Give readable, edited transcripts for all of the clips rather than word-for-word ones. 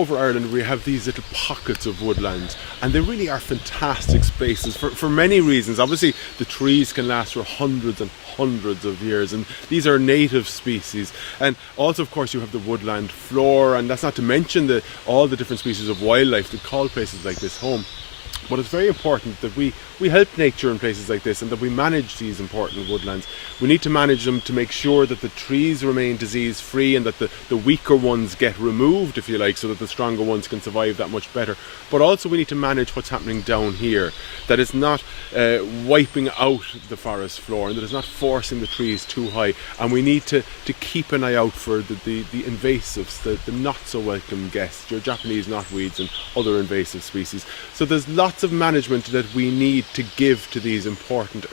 over Ireland we have these little pockets of woodland, and they really are fantastic spaces for many reasons. Obviously the trees can last for hundreds and hundreds of years, and these are native species. And also of course you have the woodland floor, and that's not to mention all the different species of wildlife that call places like this home. But it's very important that we help nature in places like this, and that we manage these important woodlands. We need to manage them to make sure that the trees remain disease free, and that the weaker ones get removed, if you like, so that the stronger ones can survive that much better. But also we need to manage what's happening down here, that it's not wiping out the forest floor, and that it's not forcing the trees too high. And we need to keep an eye out for the invasives, the not so welcome guests, your Japanese knotweeds and other invasive species. So there's lots of management that we need to give to these important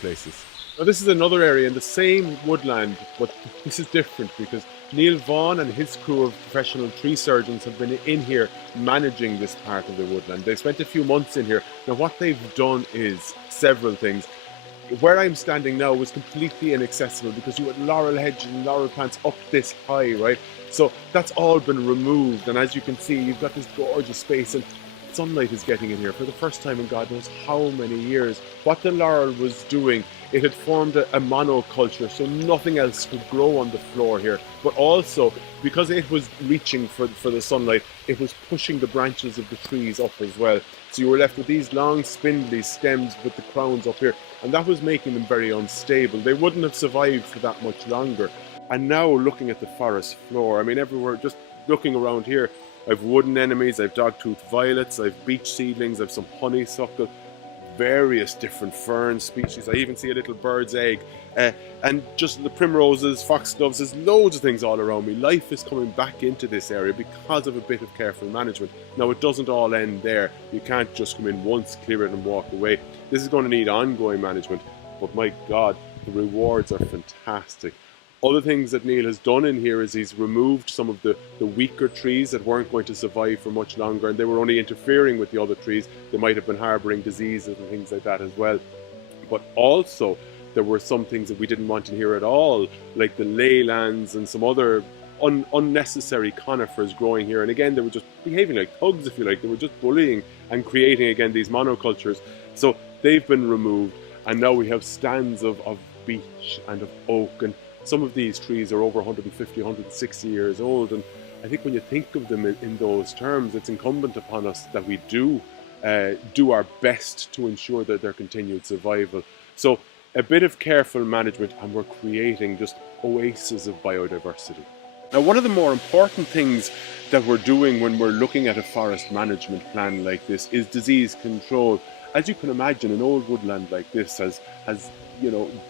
places. Now this is another area in the same woodland, but this is different because Neil Vaughan and his crew of professional tree surgeons have been in here managing this part of the woodland. They spent a few months in here. Now what they've done is several things. Where I'm standing now was completely inaccessible because you had laurel hedges and laurel plants up this high, right? So that's all been removed, and as you can see, you've got this gorgeous space, and sunlight is getting in here for the first time in God knows how many years. What the laurel was doing, it had formed a monoculture, so nothing else could grow on the floor here. But also, because it was reaching for the sunlight, it was pushing the branches of the trees up as well. So you were left with these long spindly stems with the crowns up here, and that was making them very unstable. They wouldn't have survived for that much longer. And now looking at the forest floor, I mean everywhere, just looking around here, I've wood anemones, I've dogtooth violets, I've beech seedlings, I've some honeysuckle, various different fern species. I even see a little bird's egg, and just the primroses, foxgloves. There's loads of things all around me. Life is coming back into this area because of a bit of careful management. Now it doesn't all end there. You can't just come in once, clear it and walk away. This is going to need ongoing management, but my God, the rewards are fantastic. Other things that Neil has done in here is he's removed some of the weaker trees that weren't going to survive for much longer, and they were only interfering with the other trees. They might have been harbouring diseases and things like that as well. But also there were some things that we didn't want in here at all, like the leylands and some other unnecessary conifers growing here. And again, they were just behaving like thugs, if you like. They were just bullying and creating again these monocultures. So they've been removed, and now we have stands of beech and of oak, and some of these trees are over 150, 160 years old, and I think when you think of them in those terms, it's incumbent upon us that we do our best to ensure that their continued survival. So a bit of careful management, and we're creating just oases of biodiversity. Now, one of the more important things that we're doing when we're looking at a forest management plan like this is disease control. As you can imagine, an old woodland like this has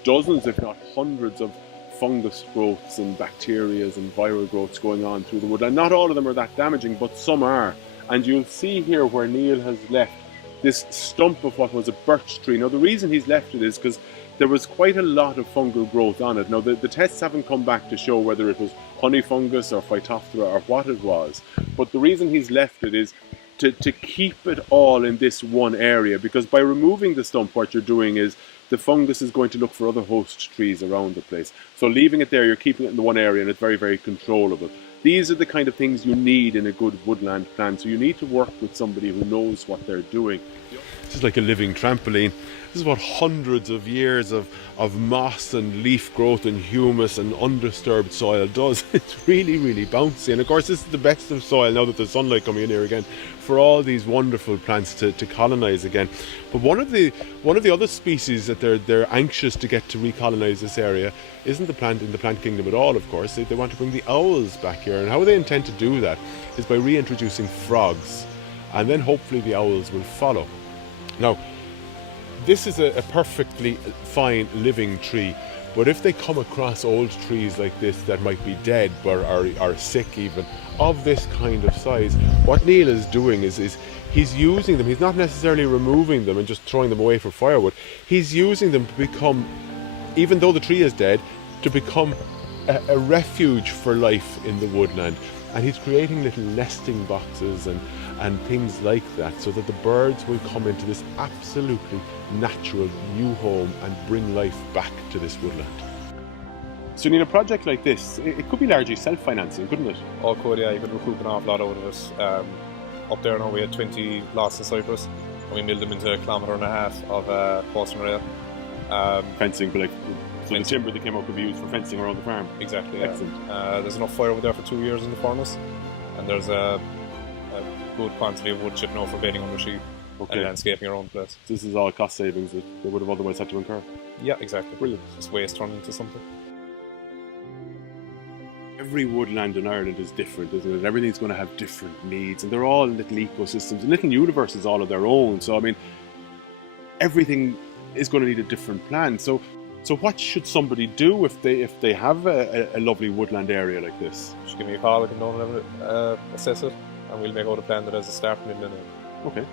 dozens, if not hundreds, of fungus growths and bacterias and viral growths going on through the woodland. Not all of them are that damaging, but some are. And you'll see here where Neil has left this stump of what was a birch tree. Now the reason he's left it is because there was quite a lot of fungal growth on it. Now the tests haven't come back to show whether it was honey fungus or phytophthora or what it was. But the reason he's left it is to keep it all in this one area, because by removing the stump, what you're doing is the fungus is going to look for other host trees around the place. So leaving it there, you're keeping it in the one area, and it's very, very controllable. These are the kind of things you need in a good woodland plan. So you need to work with somebody who knows what they're doing. This is like a living trampoline. This is what hundreds of years of moss and leaf growth and humus and undisturbed soil does. It's really, really bouncy. And of course, this is the best of soil now that there's sunlight coming in here again, for all these wonderful plants to colonize again. But one of the other species that they're anxious to get to recolonize this area isn't the plant in the plant kingdom at all, of course. They want to bring the owls back here, and how they intend to do that is by reintroducing frogs, and then hopefully the owls will follow. Now, this is a perfectly fine living tree, but if they come across old trees like this that might be dead or are sick even, of this kind of size, what Neil is doing is he's using them. He's not necessarily removing them and just throwing them away for firewood. He's using them to become, even though the tree is dead, to become a refuge for life in the woodland. And he's creating little nesting boxes and things like that, so that the birds will come into this absolutely natural new home and bring life back to this woodland. So you need a project like this. It could be largely self-financing, couldn't it? All could, yeah, you could recoup an awful lot out of it. Up there now we had 20 lots in Cyprus, and we milled them into 1.5 kilometres of coastal rail. Fencing, but the timber that came up could be used for fencing around the farm. Exactly, yeah. Excellent. There's enough firewood there for 2 years in the furnace, and there's a good quantity of wood chip now for bedding under sheep and landscaping around the place. This is all cost savings that they would have otherwise had to incur. Yeah, exactly. Brilliant. Just waste turned into something. Every woodland in Ireland is different, isn't it? Everything's going to have different needs, and they're all little ecosystems and little universes all of their own. So, I mean, everything is going to need a different plan. So what should somebody do if they have a lovely woodland area like this? Just give me a call, I can go and assess it, and we'll make out a plan that has a start, middle, and end. Okay.